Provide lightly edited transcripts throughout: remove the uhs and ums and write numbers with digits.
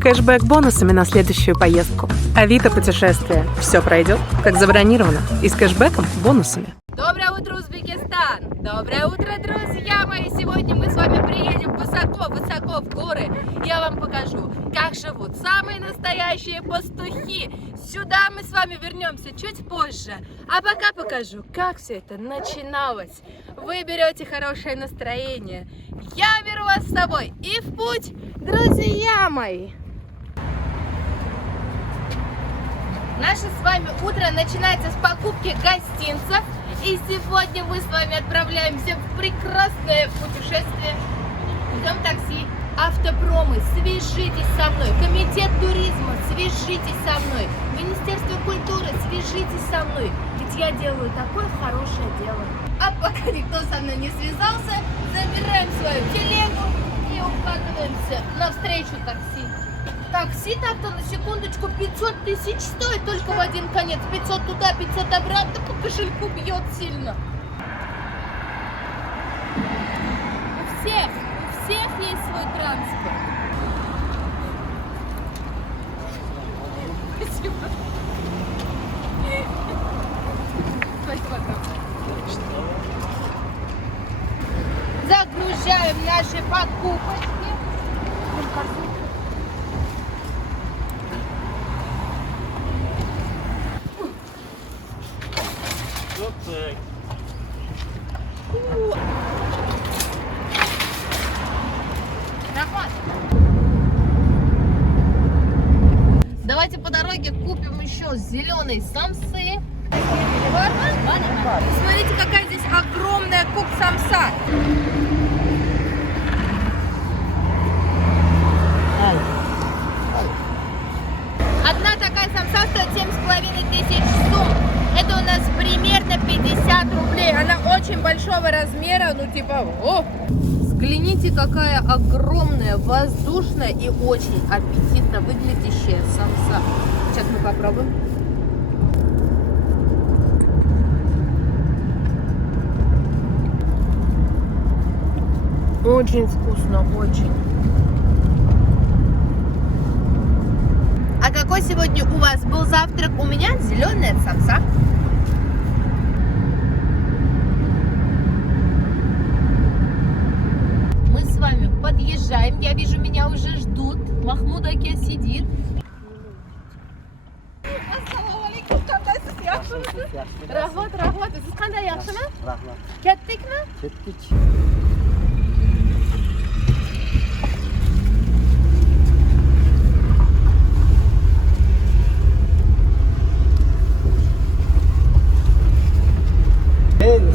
Кэшбэк бонусами на следующую поездку. Авито путешествие. Все пройдет, как забронировано. И с кэшбэком бонусами. Доброе утро, Узбекистан! Доброе утро, друзья мои! Сегодня мы с вами приедем высоко-высоко в горы. Я вам покажу, как живут самые настоящие пастухи. Сюда мы с вами вернемся чуть позже. А пока покажу, как все это начиналось. Вы берете хорошее настроение. Я беру вас с собой и в путь, друзья мои! Наше с вами утро начинается с покупки гостинцев. И сегодня мы с вами отправляемся в прекрасное путешествие. Идем такси. Автопромы, свяжитесь со мной. Комитет туризма, свяжитесь со мной. Министерство культуры, свяжитесь со мной. Ведь я делаю такое хорошее дело. А пока никто со мной не связался, забираем свою телегу и укатываемся навстречу такси. Такси так-то на секундочку 500 тысяч стоит только в один конец. 500 туда, 500 обратно, по кошельку бьет сильно. У всех есть свой транспорт. Спасибо. Загружаем наши покупочки. Давайте по дороге купим еще зеленые самсы. Смотрите, какая здесь огромная кук самса. Одна такая самса стоит 7,5 тысяч сум. Это у нас примерно 50 рублей. Она очень большого размера, ну типа, о! Взгляните, какая огромная, воздушная и очень аппетитно выглядящая самса. Сейчас мы попробуем. Очень вкусно, очень. А какой сегодня у вас был завтрак? У меня зеленая самса. Мы с вами подъезжаем. Я вижу, меня уже ждут. Махмуд Аке сидит. Ассаламу алейкум. Qandaysiz? Yaxshimisiz? Rahmat, rahmat. Siz qanday, yaxshimi? Rahmat. Ketdikmi? Ketdik.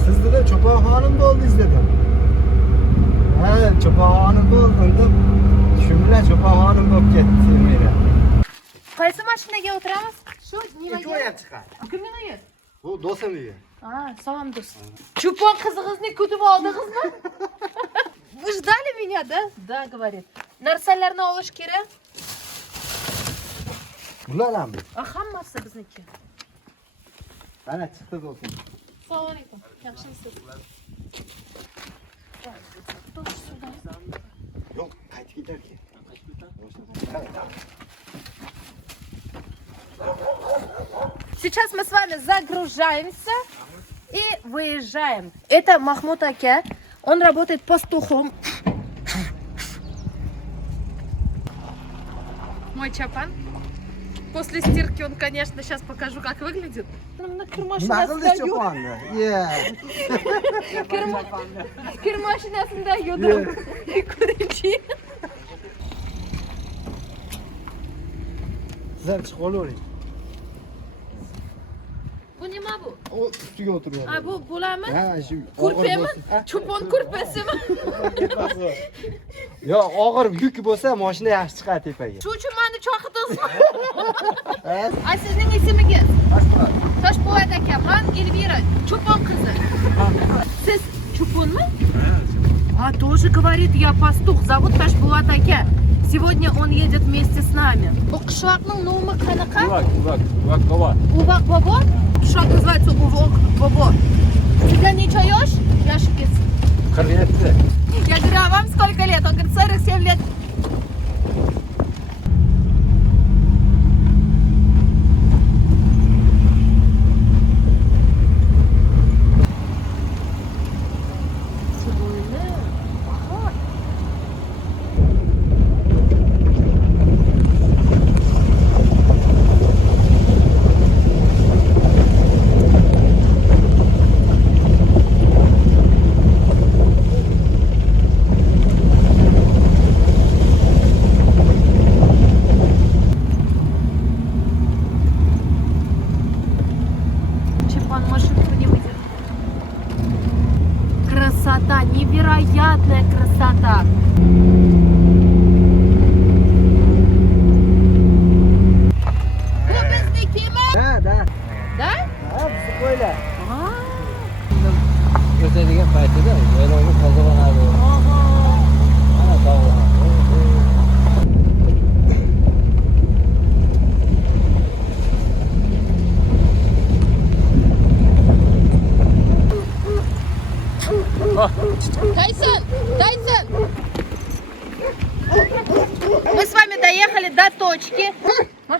Sizde de Çoban Hanım da oldu izledim. He, Çoban Hanım da oldu. Şimdi Çoban Hanım da gitti meni. Qaysi mashinaga o'tiramiz? Shu nimaga? Ikki chiqar. Kimning uyi? Bu do'stim uyi. Salom do'st. Cho'pon qizigingizni kutib oldingizmi? Вы ждали меня, да? Да, говорит. Narsalarni olish kerak. Bularmi? Hammasi bizniki. Ana chiqdi do'stim. Assalomu alaykum. Yaxshimisiz? Yo'q, qaytib ketarki. Сейчас мы с вами загружаемся и выезжаем. Это Махмуд Аке. Он работает пастухом. Мой чапан. После стирки он, конечно, сейчас покажу, как выглядит. Naqlda Cho'ponni. Kir mashinasida yurdim. Ko'ringchi. Sizlar chiqib olavering. Bu nima bu? O ustiga o'tiryapti. Bu bo'lami? Ha, shu. Kurpami? Cho'pon kurpasimi? Yo'q, og'ir yuk bo'lsa mashina yaxshi chiqadi tepaga. Shu uchun meni chaqirdiingizmi? A sizning ismingiz? Toshpo'lat aka. Men Elvira, cho'pon qizi. Siz cho'ponmi? Тоже говорит, я пастух. Зовут Toshpo'lat aka. Сегодня он едет вместе с нами. Bu qishloqning nomi qanaqa? Uvak bobo. Uvak bobo? Qishloq называется Uvak bobo. Sizga necha yosh? Yoshingiz? 47. Я говорю, а вам сколько лет? Он говорит, 47 лет. Тайсон! Тайсон! Мы с вами доехали до точки. Ма.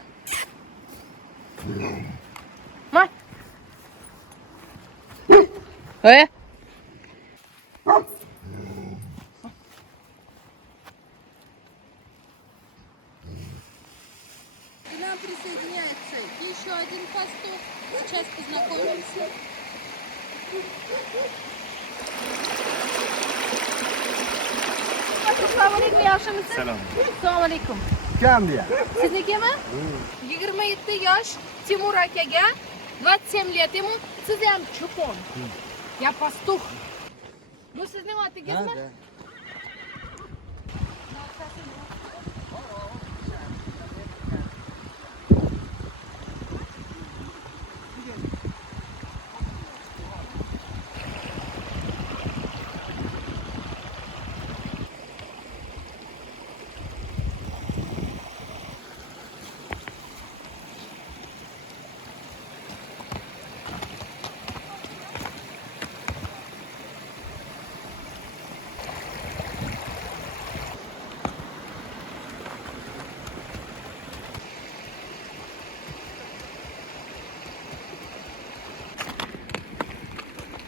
К нам присоединяется еще один пастух. Сейчас познакомимся. Assalomu alaykum, yaxshimisiz? Salom. Assalomu alaykum. Kim diye? Siznikimi? 27 yosh Timur akaga 27 let ему. Siz ham cho'pon. Я пастух. Bu sizning otingizmi?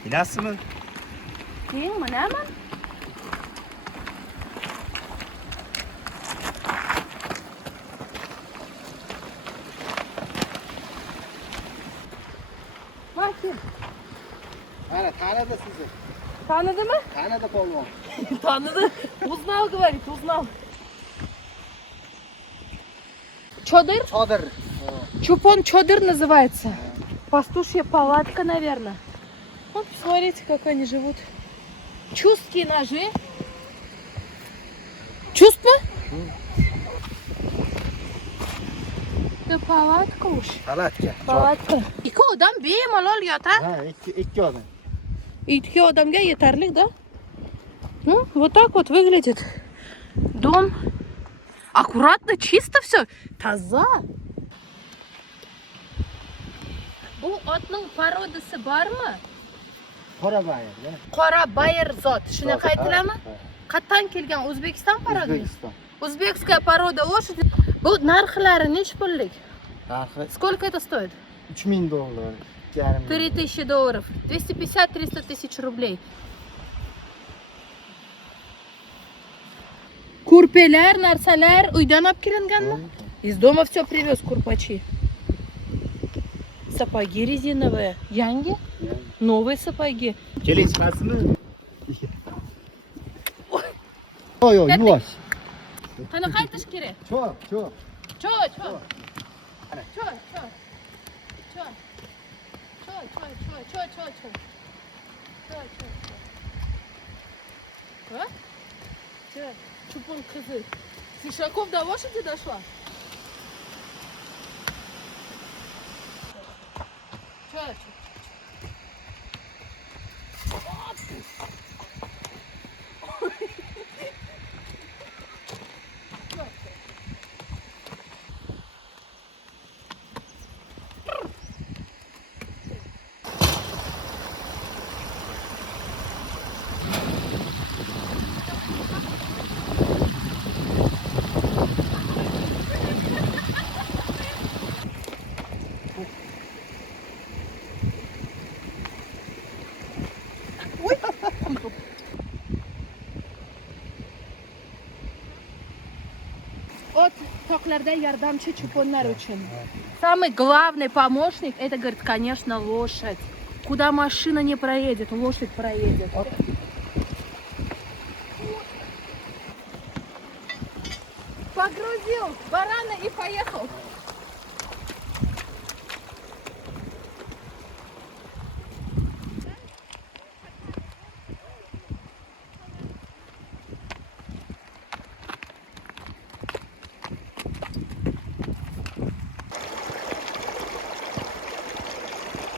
Bilasizmi? Keyin manaman. Maksim, Ana tanıdı sizi. tanıdı mı? Tanıdı polvon. Tanıdı. Узнал, говорит, узнал. Чодыр? Çadır. Чупон чодыр называется. Пастушья палатка, наверное. Вот, посмотрите, как они живут. Чувские ножи. Чувство? Это палатка уж. Palatka. Палатка. Ikki odam bemalol yotar. Ha, iki adam. Ikki odamga yetarli, да? Ну, вот так вот выглядит дом. Аккуратно, чисто все. Таза. Bu otning parodasi bormi? Qora bayır. Ya. Qora bayir zot. Shunaqa aytiladimi? Qayerdan kelgan? O'zbekiston parodasi. O'zbekiston. O'zbekская poroda лошади. Bu narxlari necha pullik? Narxi Сколько это стоит? $3000. Yarım. $3000. 250-300 тысяч рублей. Kurpeler, narsalar uydan olib kelinganmi? Из дома все привез курпачи. Сапоги резиновые. Yangi? Новые сапоги. Kelin chiqasizmi? Yo'q, yo'q, yuvosh. Qani qaytish kerak? Çok, çok. Cho. Cho. А? Чупон козы. Фишаков до лошади дошла? Чё? От toqlarda yordamchi cho'ponlar uchun. Самый главный помощник это, говорит, конечно, лошадь. Куда машина не проедет, лошадь проедет. Погрузил барана и поехал.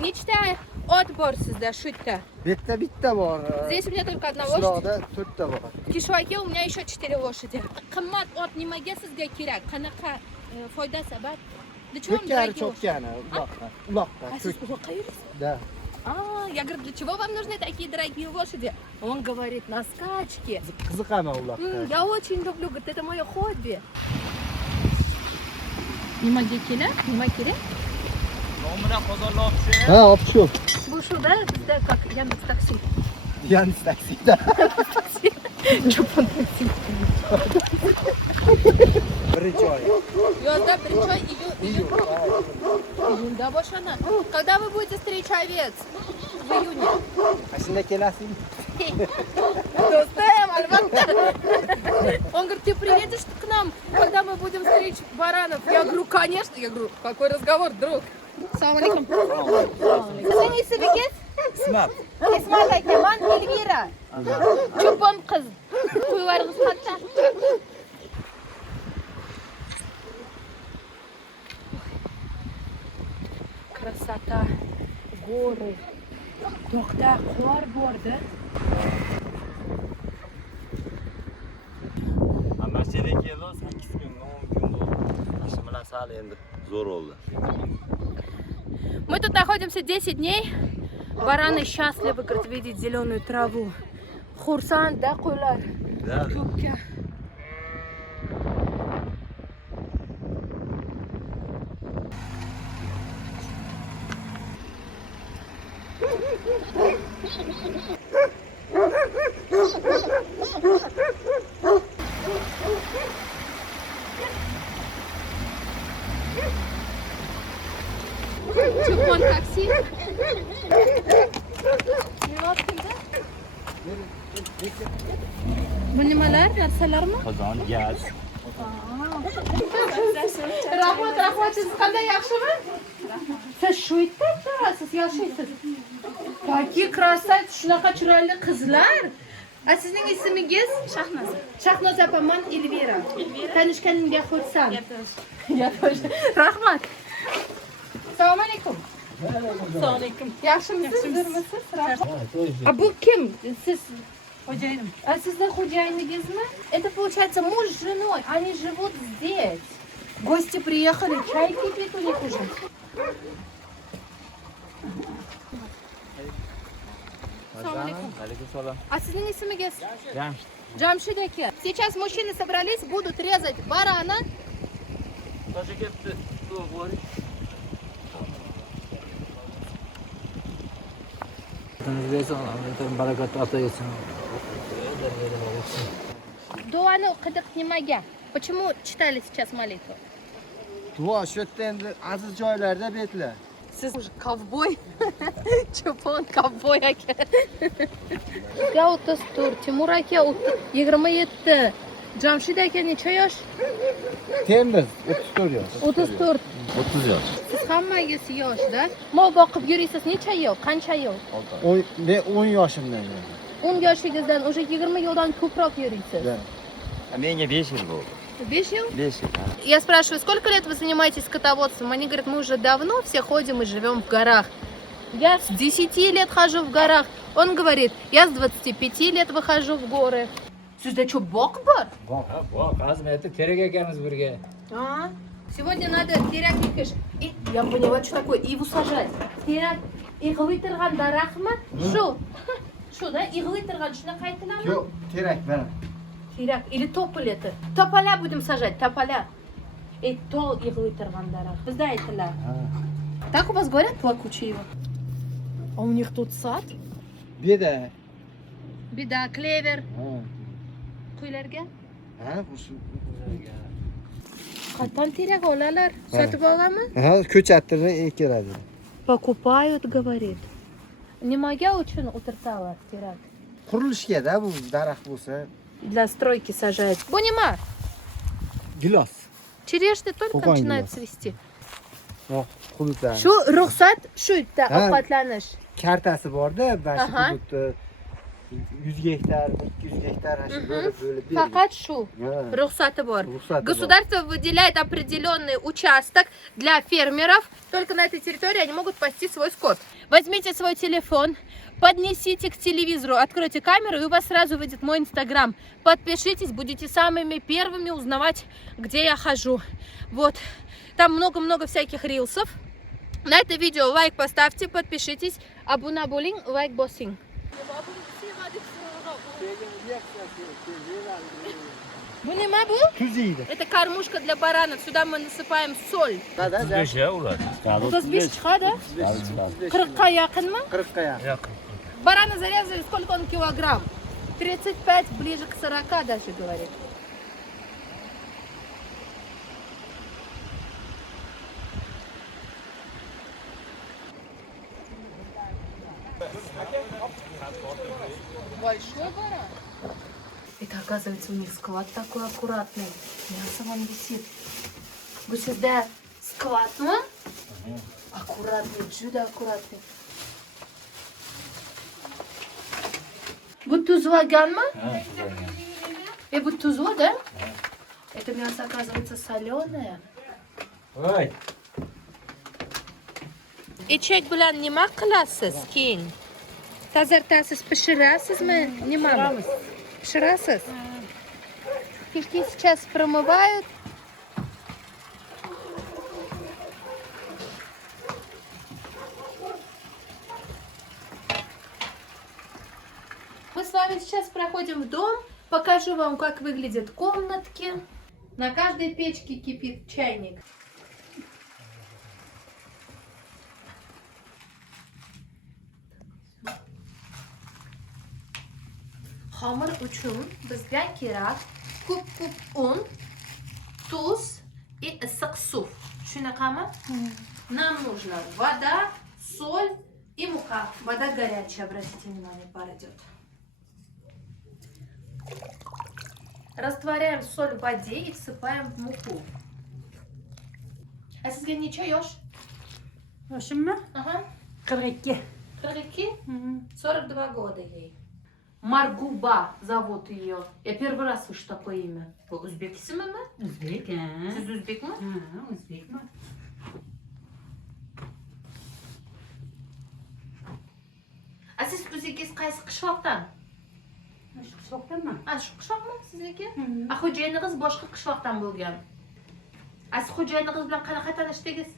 Nechta ot bor sizda shu yerda? Bitta bor. Здесь у меня только одна лошадь. Qishloqda 4ta bor. В Кишваке у меня еще 4 лошади. Qimmat ot nimaga sizga kerak? Qanaqa foydasi bor? Для чего вам Ko'kkari дорогие лошади? cho'kkani, uloqqa. А siz uloqqa yurasiz? Da. Я говорю, для чего вам нужны такие дорогие лошади? Он говорит, на скачки. Qiziqaman ularga. Я очень люблю, говорит, это мое хобби. Nimaga kerak? Nima kerak? Ha, olib shu. Bu shuda bizda как Яндекс Такси. Yandex taksida. Cho'pon taksi. Birinchi oy. Yozda birinchi oy iyunda boshlanadi. Когда вы будете стричь овец? В июне. Shunda kelasizmi? Достаем, albatta. Он говорит, ты приедешь к нам, когда мы будем стричь баранов? Я говорю, конечно. Я говорю, какой разговор, друг? Салам алейкум. Sizning ismingiz? Ismat. Ismat aka, man Elvira. Cho'pon qiz. Qo'yvaringiz qancha? Красота, горы. To'xta, qor bordi. Masjidga keldi 8 kun, 10 kun bo'ldi. Ish bilan sal endi zo'r bo'ldi. Мы тут находимся 10 дней. Бараны счастливы, говорит, видеть зеленую траву. Хурсан, да, qo'ylar? Да. Ko'kka. Cho'pon taksi. Bu nimalar? Narsalarmi? Qozon, gaz. Rahmat, siz qanday, yaxshimi? Siz shu yerda turasiz, yashaysiz. Какие красавицы, shunaqa chiroyli qizlar. A sizning ismingiz? Shahnoza. Shahnoza opa, men Elvira. Tanishganimga xursand. Ya тоже. Rahmat. Assalomu alaykum. Assalomu alaykum. Yaxshimisiz? Sizlarmisiz? Rahmat. A bu kim? Siz xo'jayinim. A sizning xo'jayininggizmi? Это получается муж с женой. Они живут здесь. Гости приехали, чай кипит у них уже. Assalomu alaykum. Alaykum salom. А sizning ismingiz? Jamshid. Jamshid aka. Сейчас мужчины собрались, будут резать барана. Tosha ketdi. To'g'ri. Barakat ota yesin. Дуану qidiq nimaga? Почему читали сейчас молитву? Duo shu yerda endi aziz joylarda betlar. Siz kovboy. Cho'pon kovboy aka. Aka 34, Timur aka 27. Jamshid aka necha yosh? Temiz 34 yosh. 34. 30 yosh. Siz hammangiz yoshda. Mol boqib yurisiz necha yil? Qancha yil? 10 yoshimdan. 10 yoshingizdan уже 20 yildan ko'proq yurisiz. Menga 5 yil bo'ldi. 5 yil? 5 yil. Я спрашиваю, сколько лет вы занимаетесь скотоводством? Они говорят, мы уже давно все ходим и живем в горах. Я с 10 лет хожу в горах. Он говорит, я с 25 лет выхожу в горы. Sizda что, бок бар? Bak, azim aytib kerak ekanmiz birga. А, сегодня надо теряк екеш. И я поняла, что такое иву сажать. Теряк иг'li turgan daraxtmi? Shu. Shu да, иг'li turgan shunaqa aytiladimi? Yo'q, kerak mana. Теряк или тополь это? Тополя будем сажать, тополя. И тол иг'li turgan daraxt. Bizda aytiladi. Так у вас говорят плакучие? А у них тут сад? Beda. Беда, клевер. Ha. Qo'ylarga Ha, shu. qatdan teryak olalar? Sotib olami? Ha, ko'chatini ekiladi. Покупают, говорит. Nimaga uchun o'tirsalar teryak? Qurilishga-da bu daraxt bo'lsa. Для стройки сажают. Bu nima? Gilos. Черешня только Qo'qon начинает gilos. цвести. Yo'q, hududlar. Shu ruxsat shu yerda Ha. ovqatlanish. Kartasi bor-da, mana shu Aha. hududda 100 gektar, 200 gektar shu bo'lib bergan. Faqat shu Ha. ruxsati bor. Ruxsati bor. Государство выделяет определенный участок для фермеров. Только на этой территории они могут пасти свой скот. Возьмите свой телефон, поднесите к телевизору, откройте камеру, и у вас сразу выйдет мой инстаграм. Подпишитесь, будете самыми первыми узнавать, где я хожу. Вот. Там много-много всяких рилсов. На это видео лайк поставьте, подпишитесь, обуна болин, лайк босин. Bu nima bu? Tuz yeydi. Это кормушка для баранов. Сюда мы насыпаем соль. Beş ya ular. 35 chiqadi? 40 ga yaqinmi? 40'a ya. Yakın. Барана зарезали, сколько он килограмм? 35, ближе к 40 даже говорит. Большой баран. Это, оказывается, у них склад такой аккуратный. Мясо вон висит. Bu sizda skladmi? Аккуратный, juda аккуратный. Bu tuzlaganmi? Ha, tuzlagan. Bu tuzlu, да? Это мясо, оказывается, соленое. Voy. Echak bilan nima qilasiz keyin? Tazartasiz, pishirasizmi? Nimani? Pishirasiz? Кишки сейчас промывают. Мы с вами сейчас проходим в дом. Покажу вам, как выглядят комнатки. На каждой печке кипит чайник. Xamir uchun bizga kerak ko'p un, tuz и issiq suv. Shunaqami? Нам нужна вода, соль и мука. Вода горячая, обратите внимание, пар идет. Растворяем соль в воде и всыпаем в муку. А sizga necha yosh? Yoshimmi? Aha. 42. 42? 42 года ей. Маргуба зовут ее. Я первый раз слышу такое имя. Вы узбексизmi? O'zbek, Siz o'zbekmi? ha, o'zbekman. A siz o'zingiz qaysi qishloqdan? Shu qishloqdanman. A shu qishloqmi sizniki? A xo'jayiningiz boshqa qishloqdan bo'lgan. A siz xo'jayiningiz bilan qanaqa tanishdingiz?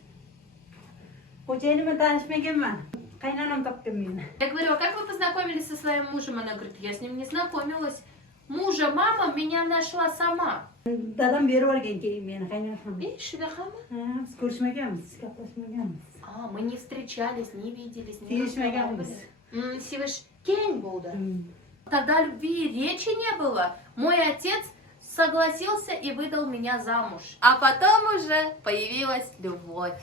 Xo'jayinim bilan tanishmaganman. Qaynonam topgan meni. Я говорю, а как вы познакомились со своим мужем? Она говорит, я с ним не знакомилась. Мужа мама меня нашла сама. Dadam berib olgan keyin meni qaynonam. И shunaqami? Ha, biz ko'rishmaganmiz, gaplashmaganmiz. А, мы не встречались, не виделись, не Sevishmaganmiz. разговаривали. Сивиш keyin bo'ldi. Тогда любви речи не было. Мой отец согласился и выдал меня замуж. А потом уже появилась любовь.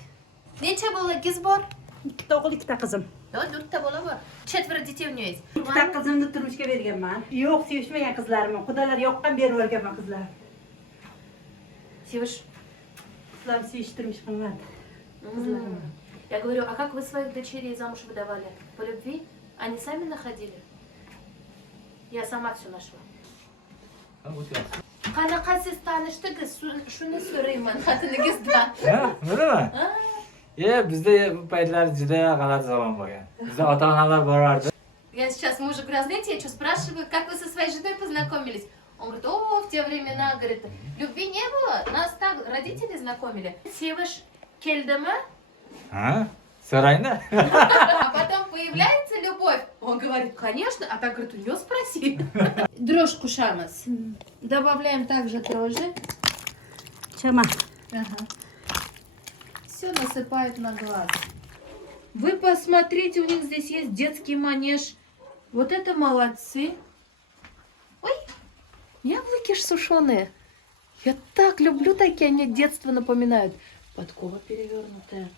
Нечего было гизбор? Ikkita o'g'il, ikkita qizim. Да, to'rtta bola bor. Четверо детей у нее есть. Ikkita qizimni turmushga berganman. Yo'q, sevishmagan qizlarim. Xudolar yoqqan berib olganman qizlar. Сивиш. Qizlar sevish turmush qilmadi. Я говорю, а как вы своих дочерей замуж выдавали? По любви? Они сами находили? Я сама все нашла. Qanaqa siz tanishdingiz? Shuni so'rayman xotiningizdan. Ha, bunimi? Bizda bu paytlar juda g'alati zamon bo'lgan. Bizda ota-onalar borardi. Я сейчас мужа говорю, знаете, я что спрашиваю, как вы со своей женой познакомились? Он говорит, о, в те времена, говорит, любви не было, нас так родители знакомили. Севыш keldimi? Ha? So'rayni. А потом появляется любовь. Он говорит, конечно, а так говорит, у нее спроси. Дрожь кушамас. Добавляем также дрожжи. Chama. Все насыпают на глаз. Вы посмотрите, у них здесь есть детский манеж. Вот это молодцы. Ой, яблоки ж сушеные. Я так люблю такие, они детство напоминают. Подкова перевернутая.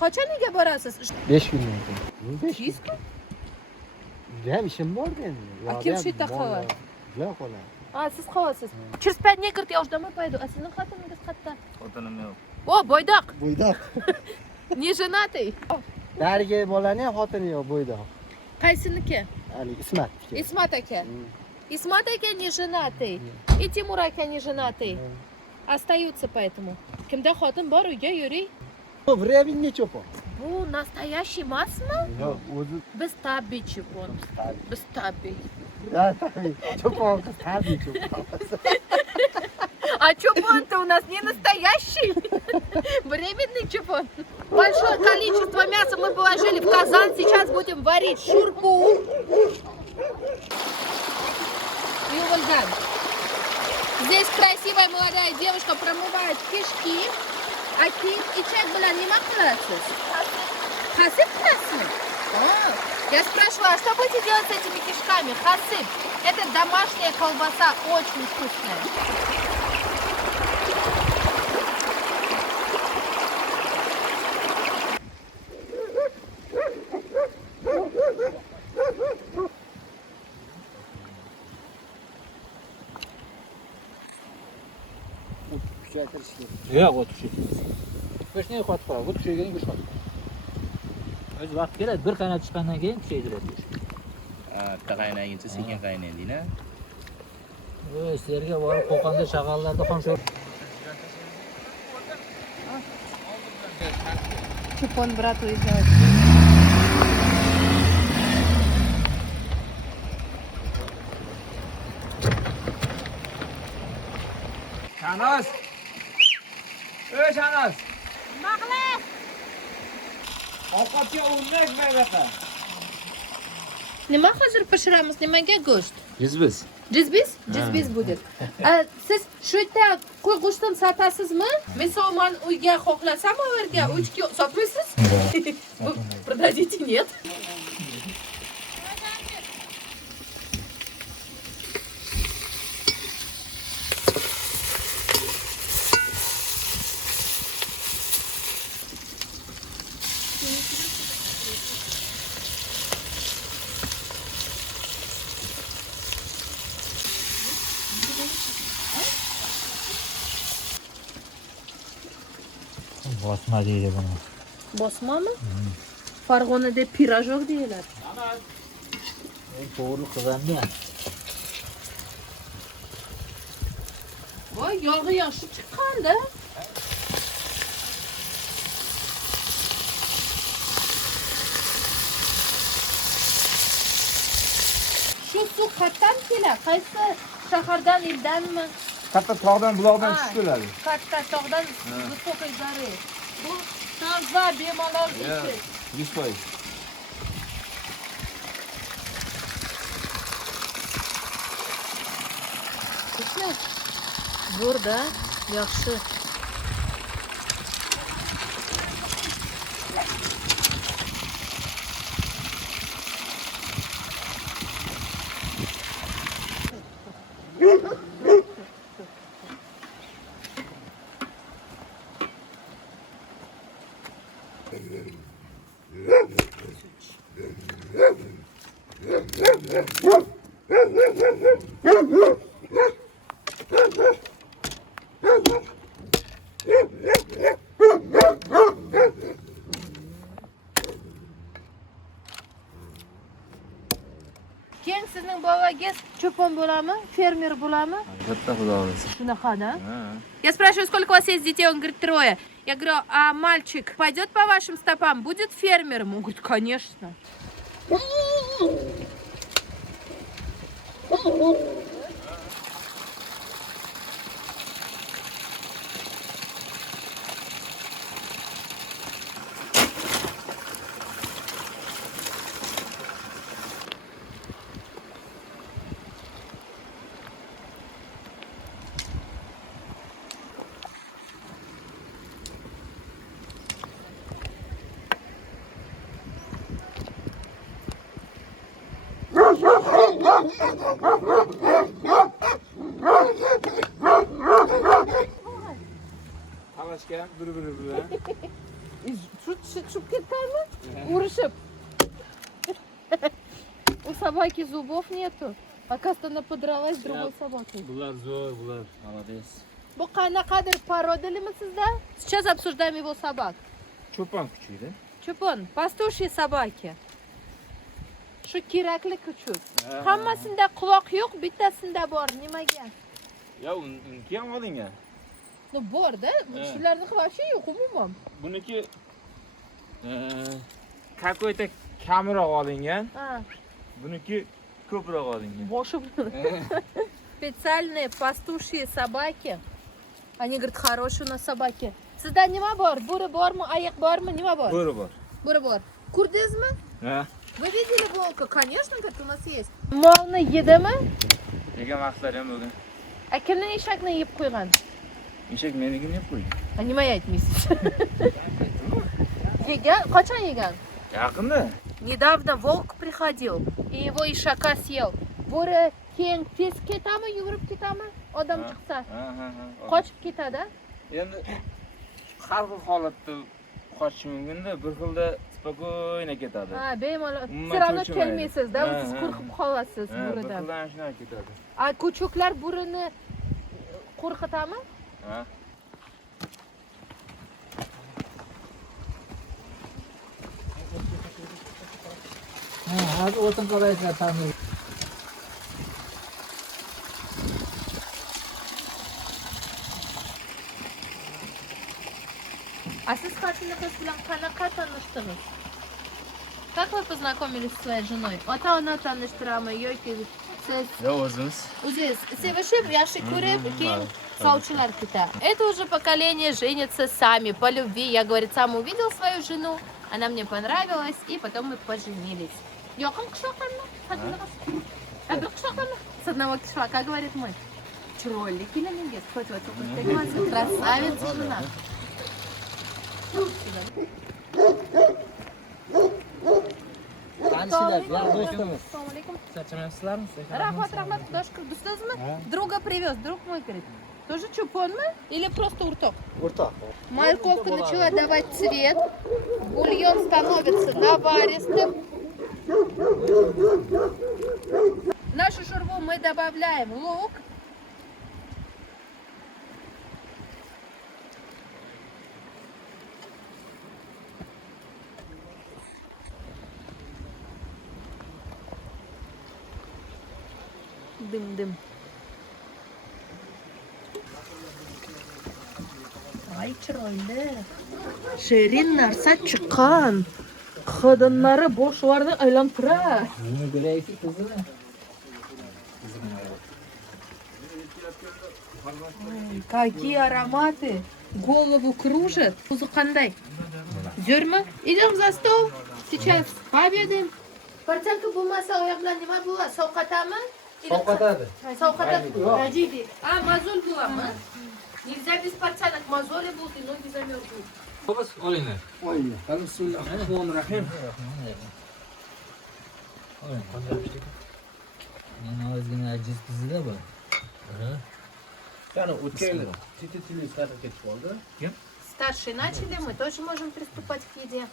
Qachoniga borasiz? 5 kundan keyin. 5 kun? Ham ishim bor endi. А kim shu yerda qoladi? Yo'q, qoladi. А, siz qolasiz. Через 5 дней, говорит, я уже домой пойду. А sizning xotiningiz qayerda? Xotinim yo'q. О, bo'ydoq. Bo'ydoq. Не женатый. Dargi bolani ham xotini yo'q, bo'ydoq. Qaysiniki? Ali Ismat. Ismat aka. Ismat aka не женатый. И Тимур aka не женатый. Остаются поэтому. Kimda xotin bor, uyga yuring. Времени cho'pon. Bu настоящий emasmi? Yo'q, o'zi Biz tabiiy chipon. Biz tabiiy. cho'pon qiz tabiiy cho'pon. А чупон-то у нас не настоящий. Временный чупон. Большое количество мяса мы положили в казан. Сейчас будем варить шурпу. Ювальган. Здесь красивая молодая девушка промывает кишки. А Ким и человек была не макласис. Хасып красный. Я спрашиваю, а что будете делать с этими кишками? Хасып. Это домашняя колбаса, очень вкусная. Yo'q, o't tushib. Go'shtni yo'qotib qo'y. O't tushigan go'sht qotib. O'z vaqt keladi, bir qaynatishgandan keyin kuchaytiradi go'sht. Bitta qaynaguncha sekin qaynaydi-na. Sizlarga borib qo'qonda shag'allarda ham shu. Чупон брат уезжает. Shanos. Shanos. Mag'lab. Ovqatga urinmayman bunaqa. Nima hozir pishiramiz? Nimaga go'sht? Jizbiz. Jizbiz? Jizbiz будет. Siz shu yerda qo'y go'shtini sotasizmi? Misol uyga xohlasam o'rga 3 kilo sotmaysiz? Продадите, нет? Bosma deydi buni. Bosmami? Farg'onada pirojok deyiladi. To'g'ri qizargan. Voy, yog'i yaxshi chiqqanda. Shu suv qayerdan keladi? Qaysi shahardan, ildanmi? Katta tog'dan, buloqdan tushib keladi. Katta tog'dan высокой горы. Bu toza bemalol ichish. 100%. Zo'r da, yaxshi. Keyin sizning bolangiz cho'pon bo'ladimi? Fermer bo'ladimi? Albatta, xudo xohlasa. Shunaqada. Я спрашиваю, сколько у вас есть детей? Он говорит, 3. Я говорю, а мальчик пойдет по вашим стопам? Будет фермером? Он говорит, конечно. Talashgan bir-biri bilan. Tushib ketdimi? Urishib. У собаки зубов нету. Оказывается, она подралась с другой собакой. Bular zo'r, bular. Молодец. Bu qanaqadir parodalimi sizda? Сейчас обсуждаем его собак. Cho'pon kuchiydi. Cho'pon, пастушьи собаки. shu keraklik uchun. Hammasida quloq yo'q, bittasida bor. Nimaga? Ya uniki ham olingan. No bor-da, shularning voshi yo'q umuman. Buniki какой-то kamroq olingan. Ha, Buniki ko'proq olingan. boshi Специальные пастушьи собаки. Они говорят, хорошие у нас собаки. Sizda nima bor? Bo'ri bormi, ayiq bormi, nima bor? Bo'ri bor. Bo'ri bor. Ko'rdingizmi? Ha. Вы видели волка? Конечно, как у нас есть. Molni yedimi? Nega maqsadlar ham bo'lgan? A kimning eshakni yeb qo'ygan? Eshak menikini yeb qo'ygan. A nima aytmaysiz? Yegan? Qachon yegan? Yaqinda. Недавно волк приходил и его ишака съел. Bo'ri keyin tez ketami, yugurib ketami? Odam chiqsa, Ha. qochib ketadi. Endi har xil holatda qochishi mumkin-da, bir xilda spokойно ketadi. Ha, bemalol. Umuman Siz ravnat cho'chimaydi. kelmaysiz-da, Ha, siz ha, qo'rqib ha. qolasiz Bir bo'ridan. xildan shunaqa ketadi. A ko'chuklar bo'rini qo'rqitami? Ha. Hozir o'tin qorayishlar ta'min. А siz xotiningiz bilan qanaqa tanishdingiz? Как вы познакомились с своей женой? Ota-ona tanishtirami yoki siz Yo o'zimiz. o'zingiz sevishib, yaxshi ko'rib, keyin sovchilar keta. Это уже поколение женится сами по любви. Я, говорит, сам увидел свою жену, она мне понравилась, и потом мы поженились. Yoqin qishloqdanmi? Xotiningiz? Bir qishloqdanmi? С одного qishloqa, говорит, мы. Chiroyli keliningiz, красавица жена. Assalomu alaykum. Charchamayapsizlarmi? Rahmat, Xudo shukr. Do'stingizmi? Друга привез, друг мой, говорит. Тоже чупонmi? Или просто урток? O'rtoq. Морковка начала давать цвет. Бульон становится наваристым. В нашу шурву мы добавляем лук. Дым-дым. Ay chiroyli. Shirin narsa chiqqan. Xodimlari boshlarni aylantirar. Nima ko'raysiz qizini? Какие ароматы. Голову кружат. Вкусы qanday? Zo'rmi? Идем за стол. Сейчас пообедаем. Партянка bo'lmasa oyoq bilan nima bo'ladi? Sovqatami? Sovqatadi. Sovqatadi. Rajidi. А, мозоль bo'ladimi? Нельзя без портянок. Мозоли будут и ноги замерзнут. Xo'p, olinglar. Oyna. Bismillahirrohmanirrohim. Mana ozgina ajiz qizida bu. Qani o'tgan yil titi startga ketib qoldi. Старшие начали, мы тоже можем приступать к еде.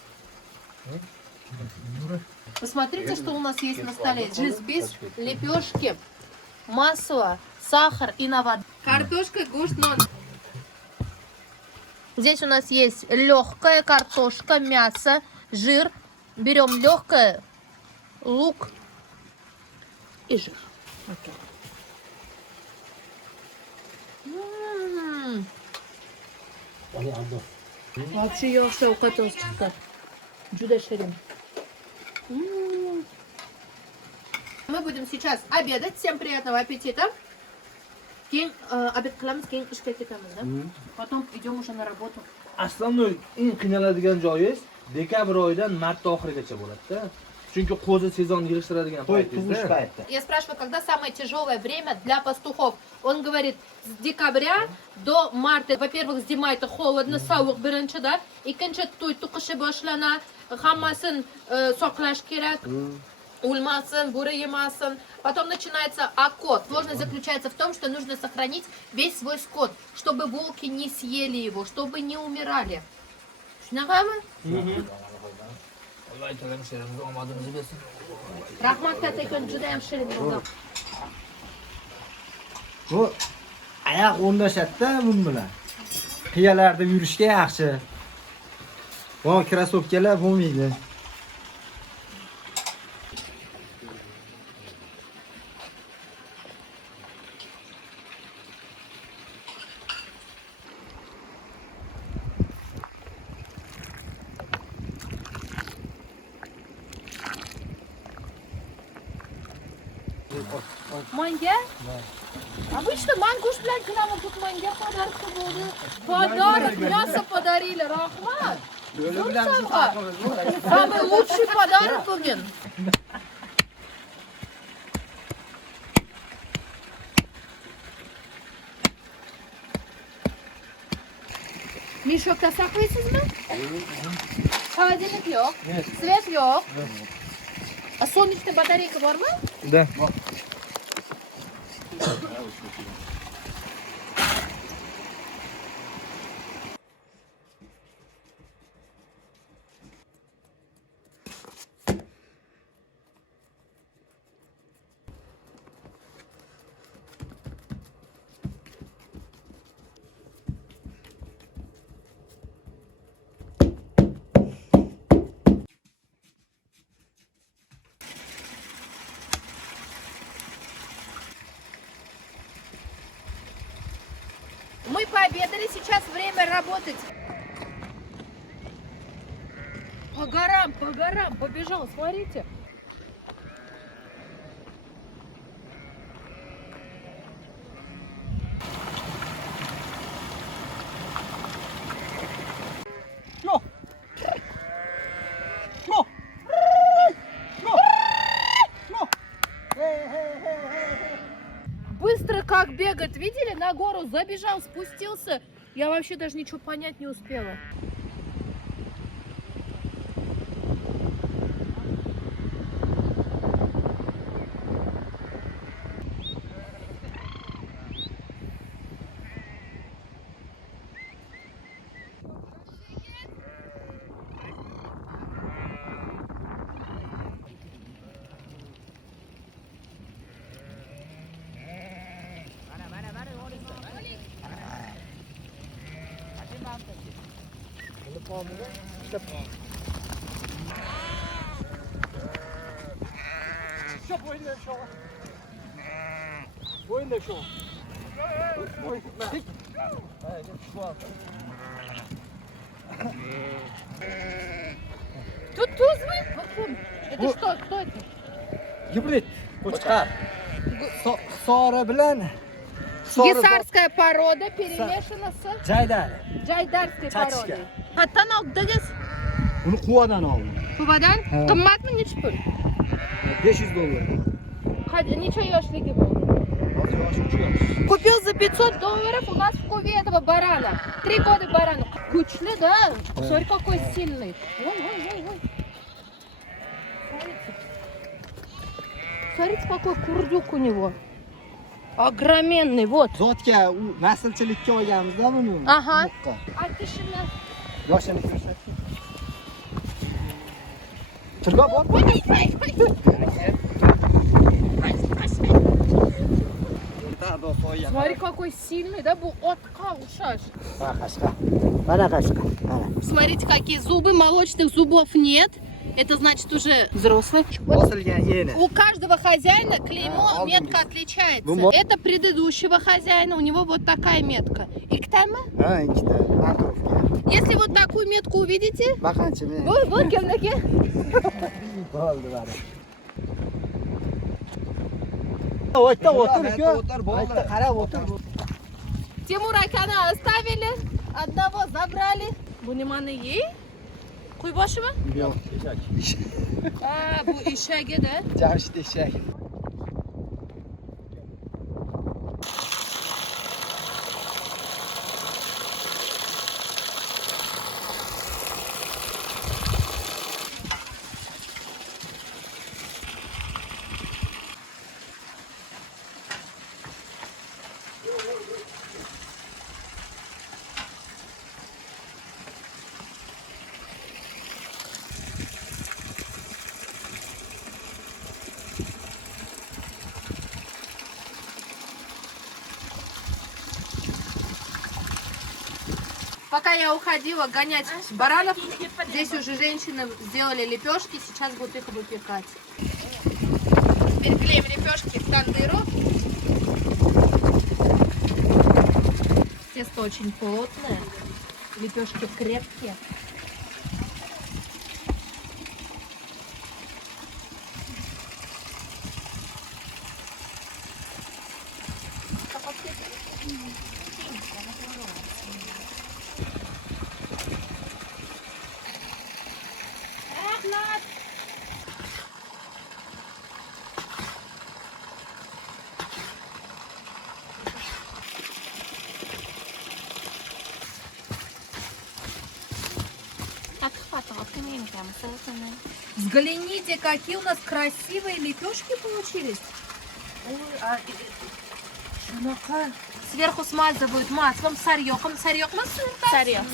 Посмотрите, что у нас есть на столе. Джизбис, лепешки, масло, сахар и на воду. Картошка, гусь, нон. Здесь у нас есть легкая картошка, мясо, жир. Берем легкое, лук и жир. Вообще yaxshi ovqatimiz chiqdi. Juda shirin. Мы будем сейчас обедать. Всем приятного аппетита. Keyin обед qilamiz, keyin ishga ketamiz, да? Потом идем уже на работу. Aslında eng qiynaladigan joyingiz dekabr oyidan mart oxirigacha bo'ladi-da. Chunki qo'zi sezon yig'ishtiradigan paytingizda. Я спрашиваю, когда самое тяжелое время для пастухов? Он говорит, с декабря до марта. Во-первых, зима это холодно, sovuq birinchi, да? Ikkinchi to'y tuqishi boshlana, hammasini saqlash kerak. Ульмасын, bo'ri yemasin. Потом начинается окот. Сложность заключается в том, что нужно сохранить весь свой скот, чтобы волки не съели его, чтобы не умирали. Shunaqami? Alloh taolo sherimizni omadimizni bersin. Rahmat katakon, juda ham shirin bo'ldi. Bu oyoq o'rnashadi-da bun bilan. Qiyalarda yurishga yaxshi. Bu krossovkalar bo'lmaydi. Manga? Обычно mangush bilan kinamoqlik manga podarka bo'ldi. Подарок, мясо подарили, rahmat. Böyle bilen bizim farkımız bu. Самый лучший подарок bugün. Mishokda saqlaysizmi? Холодильник yo'q. Svet yo'q. A солнечная батарейка bormi? Да. Мы пообедали, сейчас время работать. По горам, побежал, смотрите. Быстро как бегает, видели? На гору забежал, спустился. Я вообще даже ничего понять не успела. Тут тузвы? Это что? Кто это? Gibrit. Qo'chqar. Sora bilan Гисарская порода перемешана с Jaydar. джайдарской Чатишка. породой. Qatdan olibdingiz? Buni Quvadan oldim. Quvadan? Qimmatmi nechi pul? $500. Ничего yoshligi bu. Hozir yoshi 3 yosh. Купил за $500 у нас в Куве этого барана. 3 года барану. Кучный, да? Смотри, какой сильный. Ой. Смотрите, какой курдюк у него. Огроменный, вот. Zotga u naslchilikka olganmiz-da buni. Aha. Buqqa. А тишина. Yoshini ko'rsatdim. Turga bor. Смотри, какой сильный, да? Был отка ушаш. Смотрите, какие зубы. Молочных зубов нет. Это значит уже взрослый. Bosilgan yeni. У каждого хозяина клеймо, метка отличается. Это предыдущего хозяина, у него вот такая метка. Иктами? Ha, ikkita martovka. Если вот такую метку увидите, Baqanchi men. вот kimniki? Bo'ldi, bari. O'tda o'tir, bo'ldi. Qarab o'tir. Тимур akani оставили, одного забрали. Bunimani yey. Quyboshimi? Yo'q, Ha, bu eshagi da. Jamshid eshak. Пока я уходила гонять баранов, здесь уже женщины сделали лепешки, сейчас будут их выпекать. Теперь клеим лепешки в тандыру. Тесто очень плотное, лепешки крепкие. Взгляните, какие у нас красивые лепешки получились. Ой, сверху смазывают маслом, сарьёком. Сарьёк масло? Сарьёк.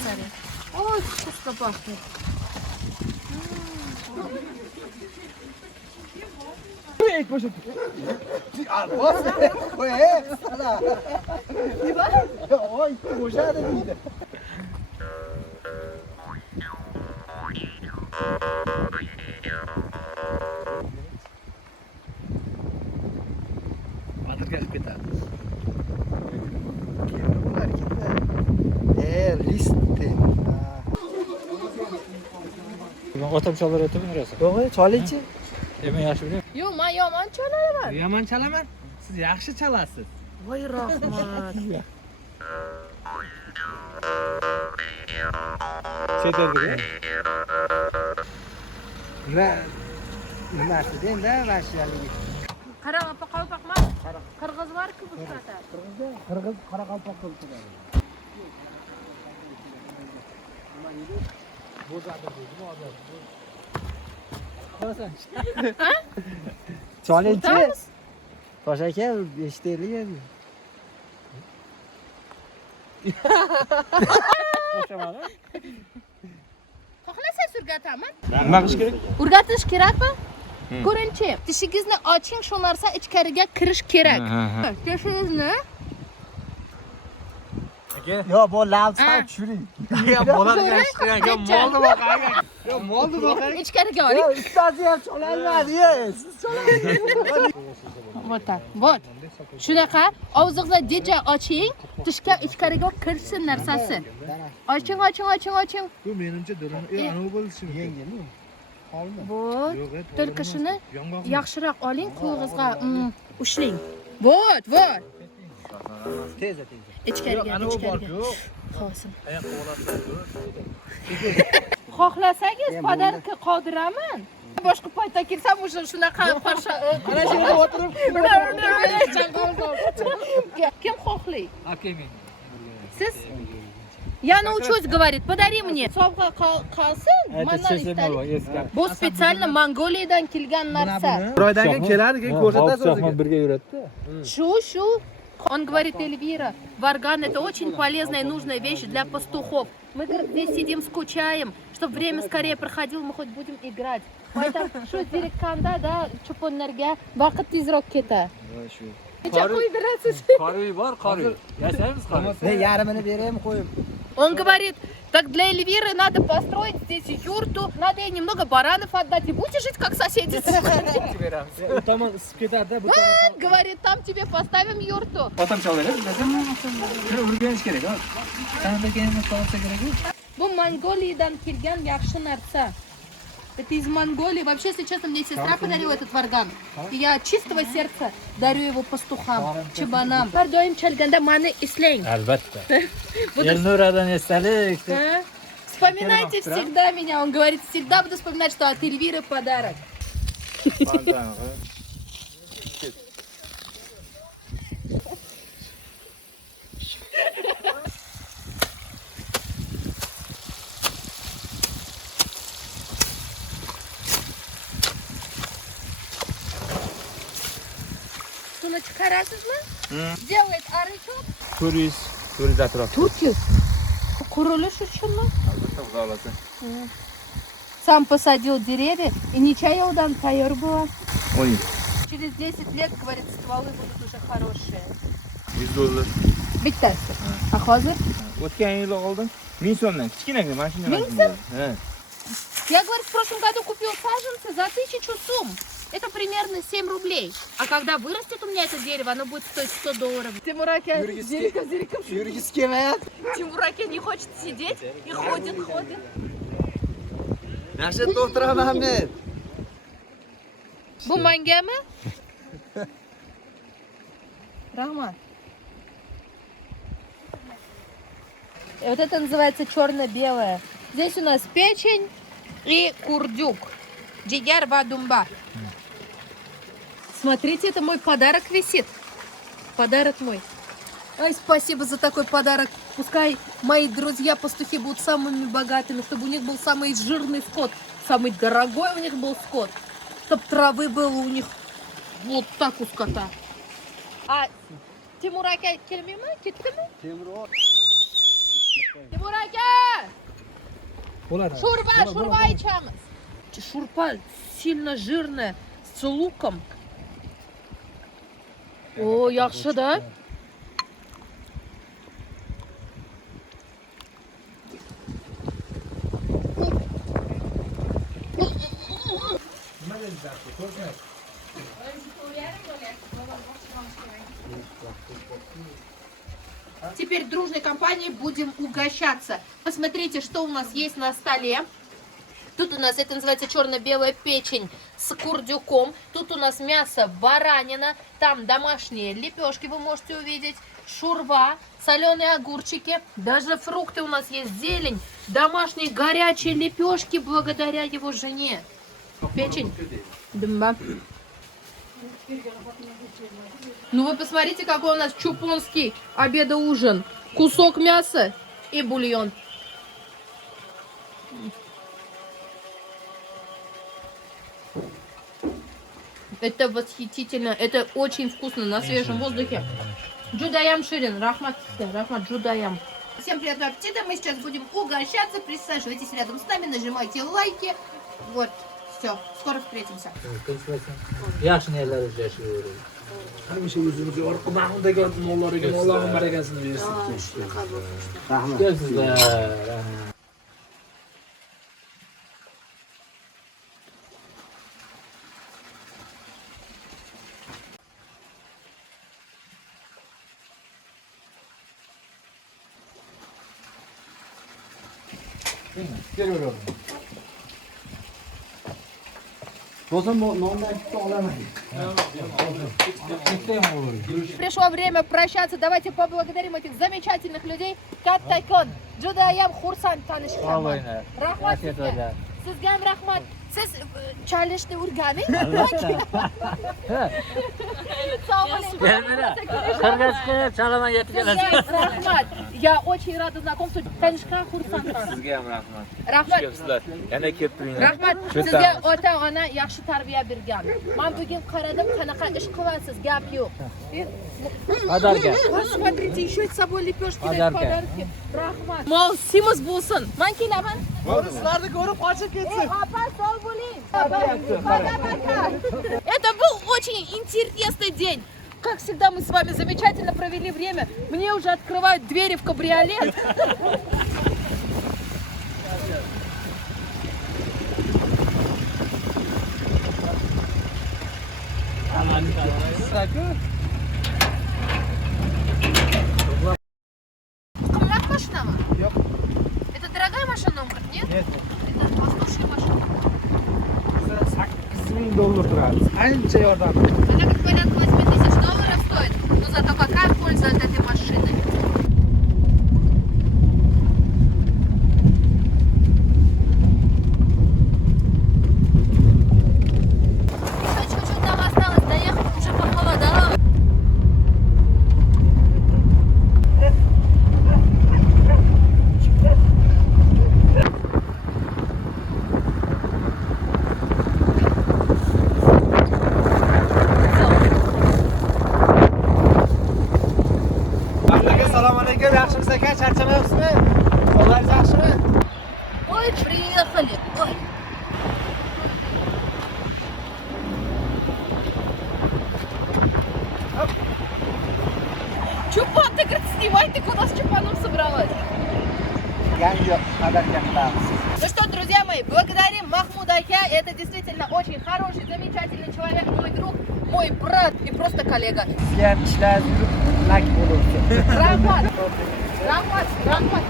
Ой, вкусно пахнет. Oy, koşardı bir de. Adirgashib ketadi. Liste. Otam challar o'tib yurasan. Yo'q, cholichi. Men yaxshi bilaman. Yo'q, men yomon chalaman. Yomon chalaman. Siz yaxshi chalasiz. Voy rahmat. Chetardiga. Nimasi endi vashiyaligi. Qarang, apa qalpoqma? Qirg'iz var-ku bu yerda. Qirg'iz Qoraqalpoq bo'lib Cholichi. Tosh aka, eshitaylik. Xohlasangiz o'rgataman? Nima qilish kerak? O'rgatish kerakmi? Ko'ringchi, tishingizni oching, shu narsa ichkariga kirish kerak. Tishingizni Yo, bu lavsdan tushiring. Bo'ladigan ish qilgan molni boqagan. Yo, molni boqagan. ichkariga Yo, oling. ustoz ham cholayolmadi, siz Вот так. Вот. Shunaqa og'zingizni deja oching, tishga ichkariga kirsin narsasi. Oching. Bu menimcha dilini anavi bo'lishi mumkin. yengilmi? Qolmi? Вот. Yo'q, Только shuni yong'oq. yaxshiroq oling, qo'lingizga ushlang. Вот. Tez. Ichkariga. Anavi bor-ku. Xo'sin. Oyoqqa olasiz. Xohlasangiz podarka qodiraman. Boshqa paytda kelsam o'sha shunaqa parsha. Ana shu yerda o'tirib, Kim xohlaydi? Aka men. Siz? Я научусь говорить, подари мне. Sovg'a qolsin. Mendan istalik. Bu специально Mongoliyadan kelgan narsa. Bir oydan keyin keladi, keyin ko'rsatasiz o'ziga. birga yuradida. Шу. Он говорит, Эльвира, варган это очень полезная и нужная вещь для пастухов. Мы, говорит, здесь сидим, скучаем, чтобы время скорее проходило, мы хоть будем играть. Поэтому shu zerikkanda da cho'ponlarga vaqt tezroq ketadi. Necha qo'yib berasiz? Qori bor, qori. Yashaymiz qori. Men yarmini beraymi qo'yib? Он говорит, так для Эльвиры надо построить здесь юрту, надо ей немного баранов отдать, и будете жить как соседи. Bu tomon isib ketadi-da, bu tomon. Говорит, там тебе поставим юрту. Otam chaladi, bilasan? Shuni o'rganish kerak, ha. Qanday kelib qolsa kerak? Bu Mongoliyadan kelgan yaxshi narsa. Это из Монголии. Вообще, если честно, мне сестра подарила этот варган. И я от чистого сердца дарю его пастухам, чабанам. Har doim chalganda mani eslang. Albatta. Elnuradan esdalik. Вспоминайте всегда меня. Он говорит, всегда буду вспоминать, что от Эльвиры подарок. Shuni chiqarasizmi? Делает арычок. Ko'riz atrofda. Turkiz. Qurilish uchunmi? Albatta, xudo xolasa. Сам посадил деревья, и нечаянно тайор была. Ой, Через 10 лет, говорит, стволы будут уже хорошие. $100. Bittasi. А hozir? O'tgan yil oldim. 1000 so'mdan kichkinagina mashina. 1000 so'm? Ha. Я, говорит, в прошлом году купил саженцы за 1000 сум. Это примерно 7 рублей. А когда вырастет у меня это дерево, оно будет стоить $100. Тимураке Yurgisi kelmayapti. Тимураке не хочет сидеть и ходит. Yaxshi o'tiraman men. Bu mangami? Rahmat. И вот это называется черно-белое. Здесь у нас печень и курдюк. Джигер вадумба. Смотрите, это мой подарок висит. Подарок мой. Ой, спасибо за такой подарок. Пускай мои друзья-пастухи будут самыми богатыми, чтобы у них был самый жирный скот, самый дорогой у них был скот. Чтоб травы было у них вот так у скота. А Timur aka kelmaymi? Ketdimi? Temur Timur aka! Bo'ladi. Шурпа ichamiz. Шурпа сильно жирная, с луком. О, yaxshi да? Теперь дружной компанией будем угощаться. Посмотрите, что у нас есть на столе. Тут у нас, это называется черно-белая печень с курдюком. Тут у нас мясо баранина. Там домашние лепешки вы можете увидеть. Шурва, соленые огурчики. Даже фрукты у нас есть, зелень. Домашние горячие лепешки благодаря его жене. Печень. Дымба. Ну вы посмотрите, какой у нас чупонский обед-ужин. Кусок мяса и бульон. Это восхитительно, это очень вкусно на свежем воздухе. Джудаям Ширин, рахмат джудаям. Всем приятного аппетита, мы сейчас будем угощаться. Присаживайтесь рядом с нами, нажимайте лайки. Вот, все, скоро встретимся. Yaxshi niyatlar uchun yashayveradi. Hamisha o'zimiz yorqin mahmudagi mollariga Allohning barakasini bersin. Rahmat. Sizlar. Kelaveravering. Bo'lsa nondan ikkita olaman. Пришло время прощаться. Давайте поблагодарим этих замечательных людей. Каттакон, Джудаям Хурсан танышканman. Rahmat sizga. Sizga ham rahmat. Siz chalishni o'rganing. Sog' bo'ling. Qirg'izga chalaman yetib kelasiz. Rahmat. Я очень рада знакомству. Tanishgan xursandman. Sizga ham rahmat. Rahmat. Sizlar yana kelib turinglar. Rahmat. Sizga ota-ona yaxshi tarbiya bergan. Men bugun qaradim, qanaqa ish qilasiz, gap yo'q. Adarga. Посмотрите, еще с собой лепешки дают Подарки. подарки. Rahmat. Mol simiz bo'lsin. Men kelaman. Sizlarni ko'rib qochib ketsin. Opa, sog' bo'ling. Пока-пока. Это был очень интересный день. Как всегда, мы с вами замечательно провели время. Мне уже открывают двери в кабриолет. Qimmat mashinami? Yo'q. Это дорогая машина, он говорит, нет? Нет. Это воздушная машина. $8,000 turadi. Ancha yordam. Это, как говорят, $8000 стоит. Но зато какая польза от этой машины? Еще чуть-чуть нам осталось доехать, уже похолодало. Assalomu alaykum. Yaxshimisiz aka? Charchamayapsizmi? Qo'llaringiz yaxshimi? Ой, приехали. Ой. Чупан, ты, говорит, снимай, ты куда с чупаном собралась? Yangi qadarga qilamiz. Ну что, друзья мои, благодарим Махмуда Ака. Это действительно очень хороший, замечательный человек, мой друг, мой брат и просто коллега. Sizga ham ishlaringiz yurib, lak bo'lsin. Rahmat. Rahmat. Rahmat.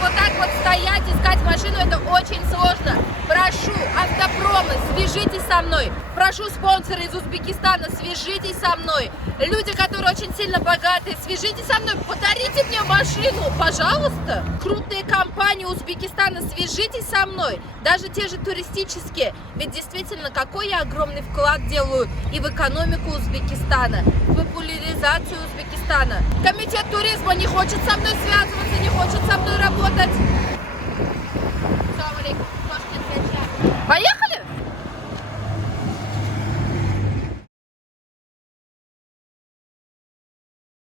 Вот так вот стоять, искать машину, это очень сложно. Прошу, автопромы, свяжитесь со мной. Прошу, спонсоры из Узбекистана, свяжитесь со мной. Люди, которые очень сильно богатые, свяжитесь со мной, подарите мне машину, пожалуйста. Крупные компании Узбекистана, свяжитесь со мной. Даже те же туристические. Ведь действительно, какой я огромный вклад делаю и в экономику Узбекистана. Вы популяризацию Узбекистана. Комитет туризма не хочет со мной связываться, не хочет со мной работать. Поехали!